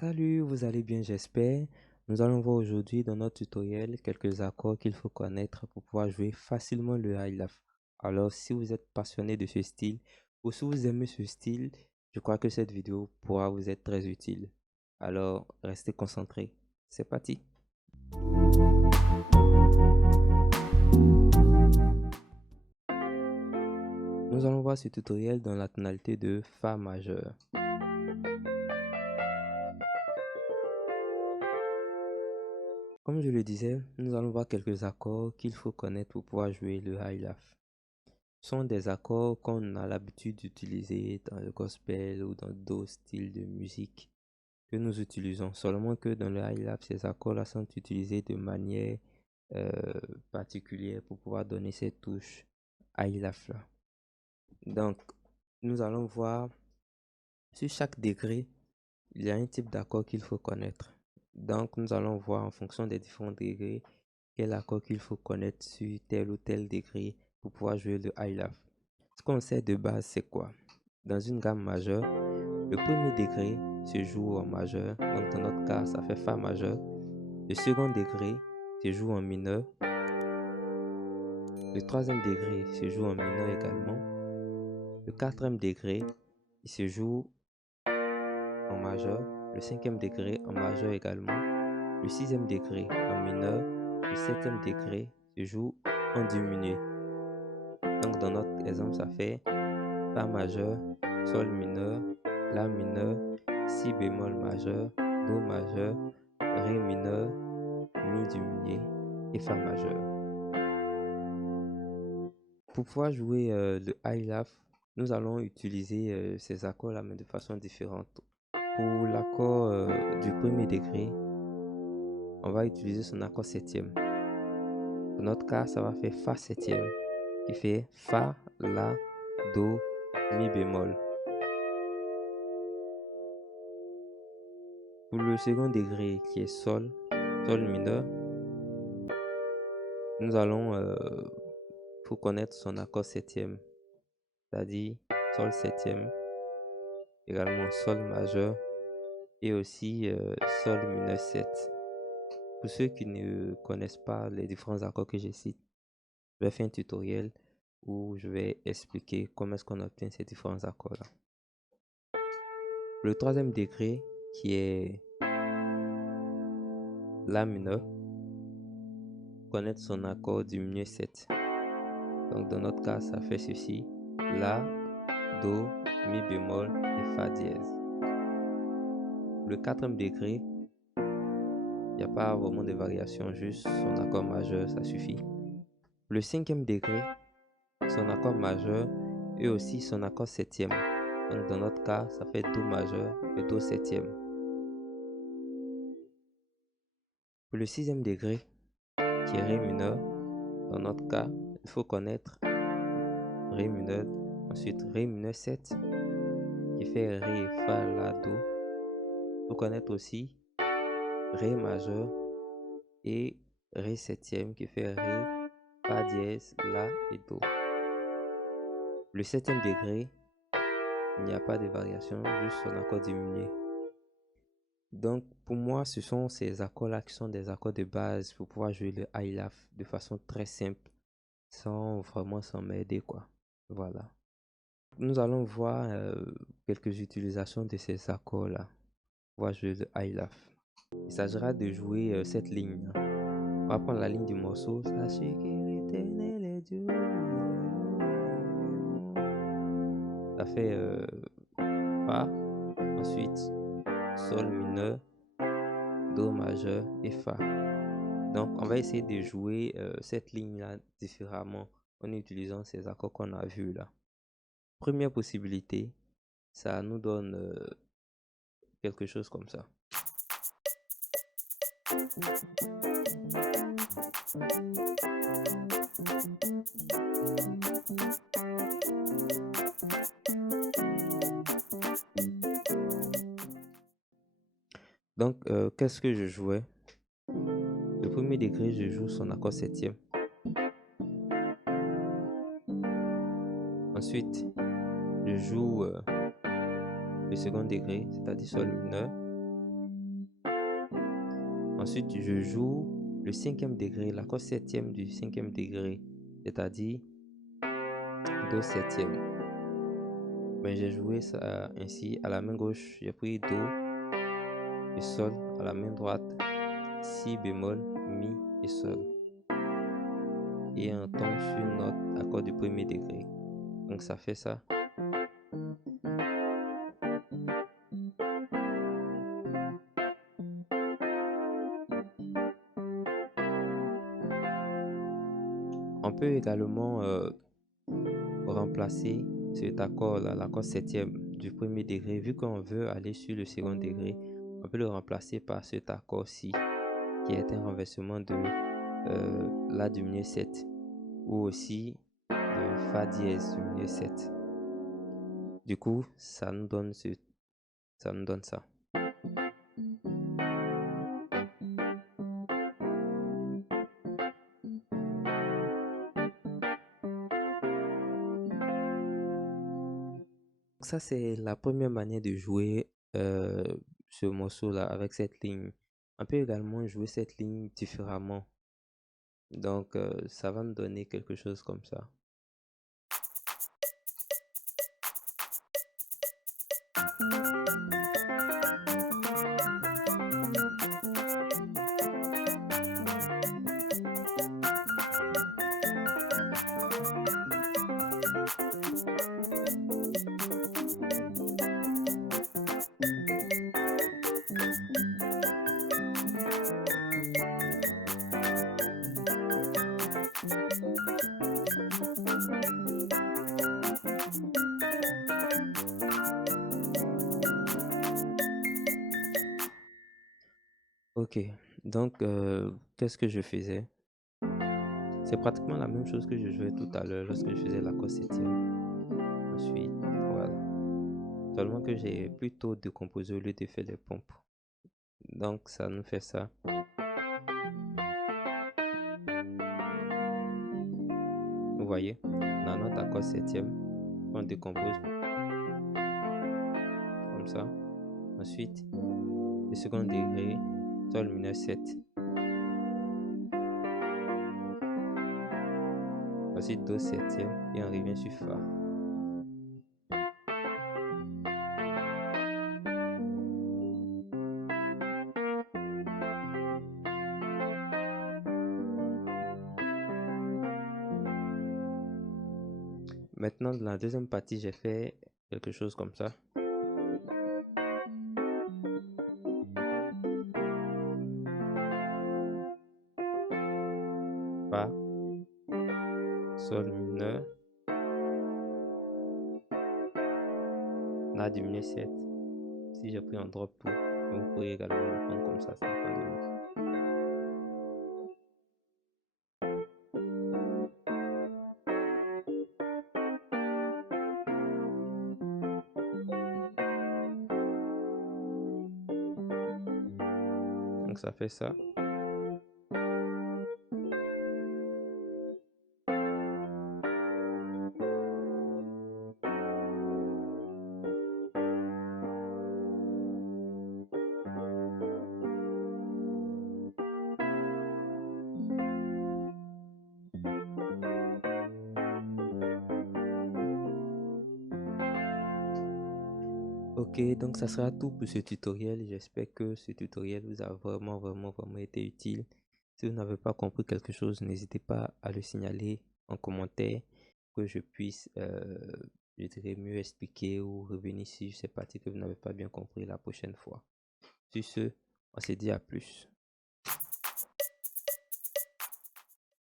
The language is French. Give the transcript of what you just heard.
Salut, vous allez bien, j'espère. Nous allons voir aujourd'hui dans notre tutoriel quelques accords qu'il faut connaître pour pouvoir jouer facilement le high life. Alors, si vous êtes passionné de ce style ou si vous aimez ce style, je crois que cette vidéo pourra vous être très utile. Alors, restez concentrés. C'est parti. Nous allons voir ce tutoriel dans la tonalité de Fa majeur. Comme je le disais, nous allons voir quelques accords qu'il faut connaître pour pouvoir jouer le high life. Ce sont des accords qu'on a l'habitude d'utiliser dans le gospel ou dans d'autres styles de musique que nous utilisons. Seulement que dans le high life, ces accords-là sont utilisés de manière particulière pour pouvoir donner ces touches high life-là. Donc, nous allons voir sur chaque degré, il y a un type d'accord qu'il faut connaître. Donc, nous allons voir en fonction des différents degrés quel accord qu'il faut connaître sur tel ou tel degré pour pouvoir jouer le high life. Ce qu'on sait de base, c'est quoi? Dans une gamme majeure, le premier degré se joue en majeur, donc dans notre cas, ça fait Fa majeur. Le second degré se joue en mineur. Le troisième degré se joue en mineur également. Le quatrième degré, il se joue en majeur. Le cinquième degré en majeur également. Le sixième degré en mineur. Le septième degré se joue en diminué. Donc dans notre exemple, ça fait Fa majeur, Sol mineur, La mineur, Si bémol majeur, Do majeur, Ré mineur, Mi diminué et Fa majeur. Pour pouvoir jouer le high life, nous allons utiliser ces accords-là, mais de façon différente. Pour l'accord du premier degré, on va utiliser son accord septième. Dans notre cas, ça va faire Fa septième, qui fait Fa, La, Do, Mi bémol. Pour le second degré, qui est Sol, Sol mineur, nous allons faut connaître son accord septième, c'est-à-dire Sol septième, également Sol majeur et aussi Sol mineur 7. Pour ceux qui ne connaissent pas les différents accords que je cite, je vais faire un tutoriel où je vais expliquer comment est-ce qu'on obtient ces différents accords-là. Le troisième degré, qui est La mineur, connaître son accord diminué 7. Donc dans notre cas, ça fait ceci: La, Do, Mi bémol et Fa dièse. Le quatrième degré, il n'y a pas vraiment de variation, juste son accord majeur, ça suffit. Le cinquième degré, son accord majeur et aussi son accord septième. Donc dans notre cas, ça fait Do majeur et Do septième. Pour le sixième degré, qui est Ré mineur, dans notre cas, il faut connaître Ré mineur, ensuite Ré mineur 7, qui fait Ré, Fa, La, Do. Il faut connaître aussi Ré majeur et Ré septième, qui fait Ré, Fa dièse, La et Do. Le septième degré, il n'y a pas de variation, juste son accord diminué. Donc pour moi, ce sont ces accords-là qui sont des accords de base pour pouvoir jouer le high life de façon très simple, sans vraiment s'emmerder, quoi. Voilà. Nous allons voir quelques utilisations de ces accords-là pour pouvoir jouer le high life. Il s'agira de jouer cette ligne-là. On va prendre la ligne du morceau. Sachez que l'Éternel est Dieu. Ça fait Fa, ensuite Sol mineur, Do majeur et Fa. Donc on va essayer de jouer cette ligne-là différemment en utilisant ces accords qu'on a vus là. Première possibilité, ça nous donne quelque chose comme ça. Donc, qu'est-ce que je jouais? Le premier degré, je joue son accord septième. Ensuite, je joue le second degré, c'est-à-dire Sol mineur. Ensuite, je joue le 5e degré, l'accord 7e du 5e degré, c'est-à-dire Do 7e. Mais j'ai joué ça ainsi. À la main gauche, j'ai pris Do et Sol. À la main droite, Si bémol, Mi et Sol. Et on tombe sur notre accord du premier degré. Donc ça fait ça. On peut également remplacer cet accord-là, l'accord 7e du premier degré. Vu qu'on veut aller sur le second degré, on peut le remplacer par cet accord-ci, qui est un renversement de La diminué 7, ou aussi de Fa dièse diminué 7. Du coup, ça nous donne ça. Ça, c'est la première manière de jouer ce morceau-là avec cette ligne. On peut également jouer cette ligne différemment. Donc, ça va me donner quelque chose comme ça. Ok, donc qu'est-ce que je faisais? C'est pratiquement la même chose que je jouais tout à l'heure lorsque je faisais l'accord 7e. Ensuite, voilà. Seulement que j'ai plutôt décomposé au lieu de faire les pompes. Donc ça nous fait ça. Vous voyez, dans notre accord 7e, on décompose comme ça. Ensuite, le second degré, Sol mineur 7. Ensuite, Do 7e et on revient sur Fa. Maintenant, dans la deuxième partie, j'ai fait quelque chose comme ça. Fa, Sol mineur, La diminué 7. Si j'ai pris un drop tout, vous pourriez également le prendre comme ça dépend de vous. Donc ça fait ça. Ok, donc ça sera tout pour ce tutoriel. J'espère que ce tutoriel vous a vraiment été utile. Si vous n'avez pas compris quelque chose, n'hésitez pas à le signaler en commentaire que je puisse, je dirais, mieux expliquer ou revenir sur ces parties que vous n'avez pas bien compris la prochaine fois. Sur ce, on se dit à plus.